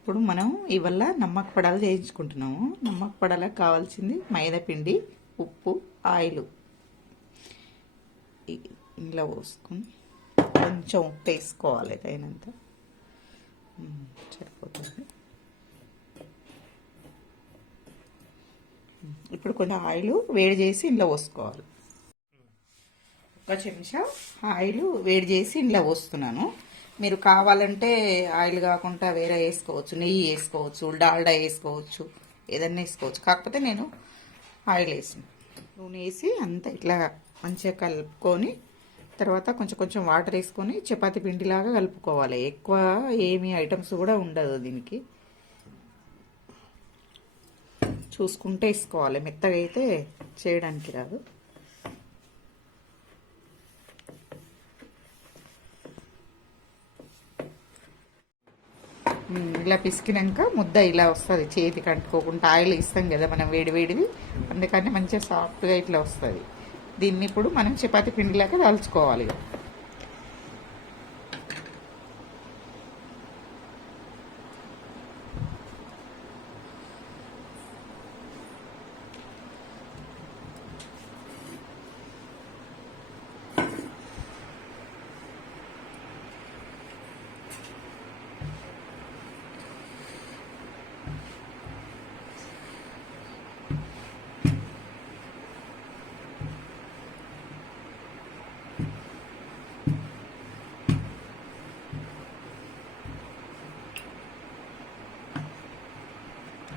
ఇప్పుడు మనం ఇవల్ల నమ్మకపడాలు చేయించుకుంటున్నాము. నమ్మకపడాలకు కావాల్సింది మైదా పిండి, ఉప్పు, ఆయిల్. ఇంట్లో పోసుకొని కొంచెం ఉప్పు వేసుకోవాలి తగినంత, సరిపోతుంది. ఇప్పుడు కొంచెం ఆయిల్ వేడి చేసి ఇంట్లో పోసుకోవాలి. ఒక చెంచా ఆయిల్ వేడి చేసి ఇంట్లో పోస్తున్నాను. మీరు కావాలంటే ఆయిల్ కాకుండా వేరే వేసుకోవచ్చు, నెయ్యి వేసుకోవచ్చు, డాల్డా వేసుకోవచ్చు, ఏదన్నా వేసుకోవచ్చు. కాకపోతే నేను ఆయిల్ వేసిన నూనె వేసి అంతా ఇట్లా మంచిగా కలుపుకొని తర్వాత కొంచెం కొంచెం వాటర్ వేసుకొని చపాతీ పిండిలాగా కలుపుకోవాలి. ఎక్కువ ఏమి ఐటమ్స్ కూడా ఉండదు దీనికి, చూసుకుంటే వేసుకోవాలి. మెత్తగా అయితే చేయడానికి రాదు. ఇలా పిసికినాక ముద్ద ఇలా వస్తుంది, చేతికి అంటుకోకుండా. ఆయిల్ ఇస్తాం కదా మనం వేడివేడిది, అందుకని మంచిగా సాఫ్ట్గా ఇట్లా వస్తుంది. దీన్ని ఇప్పుడు మనం చపాతీ పిండిలాగా దాల్చుకోవాలి.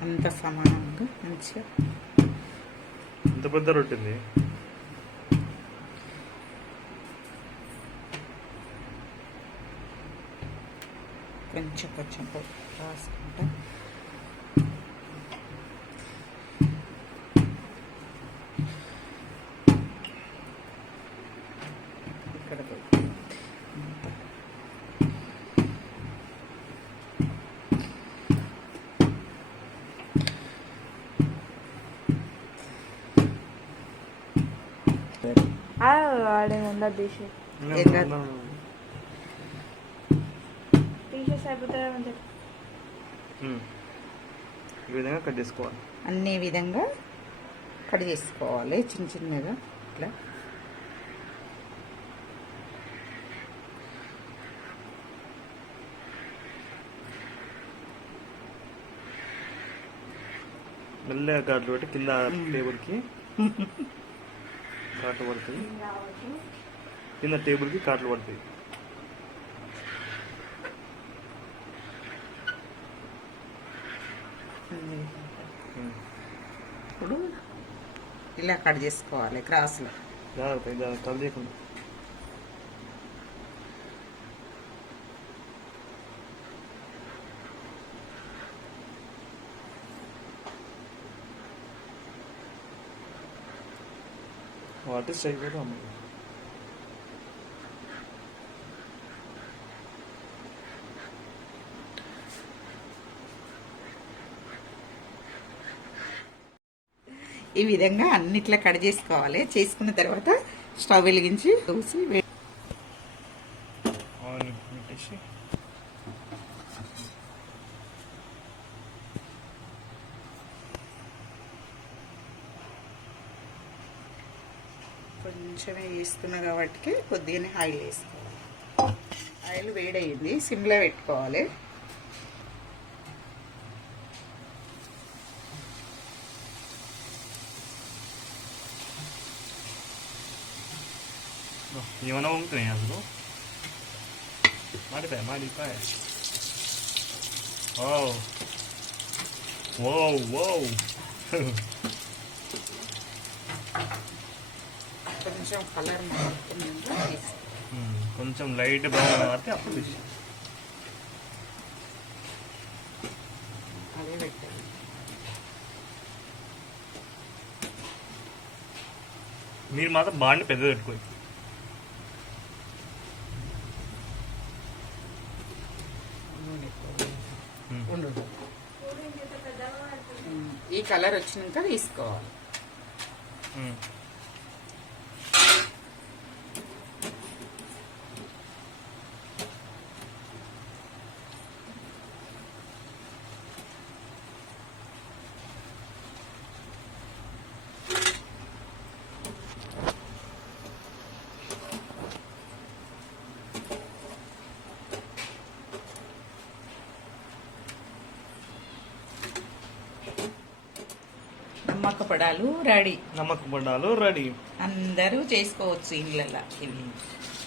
అంత సమానంగా మంచిగా. ఎంత పెద్ద రొట్టింది? కొంచెం కొంచెం రాసుకుంటా. ఇక్కడ ఆడే ఉందా తీసి తీసేసి అయిపోతాయి. ఈ విధంగా కట్ చేసుకోవాలి. అన్ని విధంగా కట్ చేసుకోవాలి చిన్న చిన్నగా ఇట్లా. మెల్లగా ఘాట్లు పెట్టి కింద టేబుల్కి కాట్లు పడుతుంది, కింద టేబుల్కి కాట్లు పడుతుంది. ఇప్పుడు ఇలా కట్ చేసుకోవాలి క్రాస్లో. కట్ చేయకుండా ఆర్టిస్ట్ అయిపోతే అమ్మ. ఈ విధంగా అన్నిట్లా కట్ చేసుకోవాలి. చేసుకున్న తర్వాత స్టవ్ వెలిగించి దూసి కొంచెమే వేస్తున్నా కాబట్టి కొద్దిగానే ఆయిల్ వేసుకోవాలి. ఆయిల్ వేడయింది, సిమ్లో పెట్టుకోవాలి. ఏమైనా ఉంటున్నాయి అందులో మాడిపాయ. ఓ ఓ కొంచెం కలర్ కొంచెం లైట్ బ్రౌన్ కాబట్టి అప్పుడు తీసి అదే పెట్టాలి. మీరు మాత్రం బాండి పెద్దది పెట్టుకోండి. ఈ కలర్ వచ్చినాక తీసుకోవాలి. నమ్మకపడాలు రెడీ. నమ్మకపొడాలు రెడీ. అందరూ చేసుకోవచ్చు ఇళ్ళల్లో.